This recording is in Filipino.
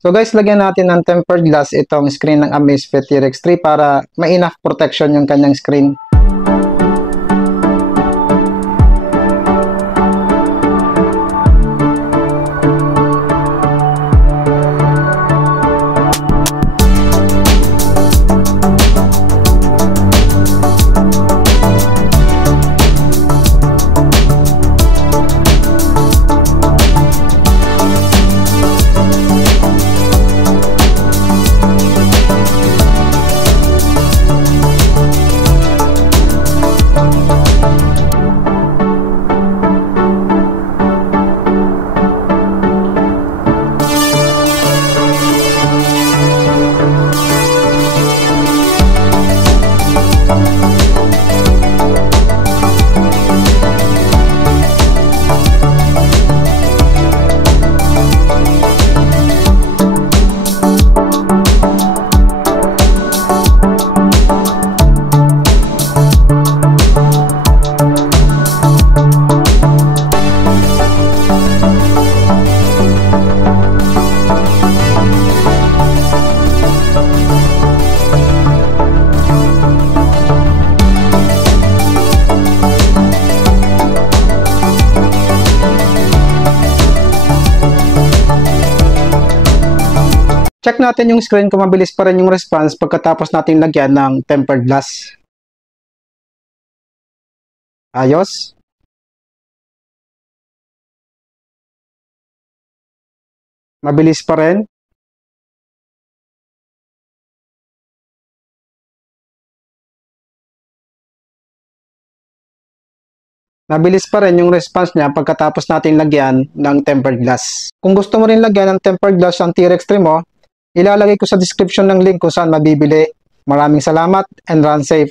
So guys, lagyan natin ng tempered glass itong screen ng Amazfit T-Rex 3 para may enough protection yung kanyang screen. Check natin yung screen kung mabilis pa rin yung response pagkatapos natin lagyan ng tempered glass. Ayos. Mabilis pa rin. Mabilis pa rin yung response niya pagkatapos natin lagyan ng tempered glass. Kung gusto mo rin lagyan ng tempered glass ang T-Rex 3 mo, ilalagay ko sa description ng link kung saan mabibili. Maraming salamat and run safe.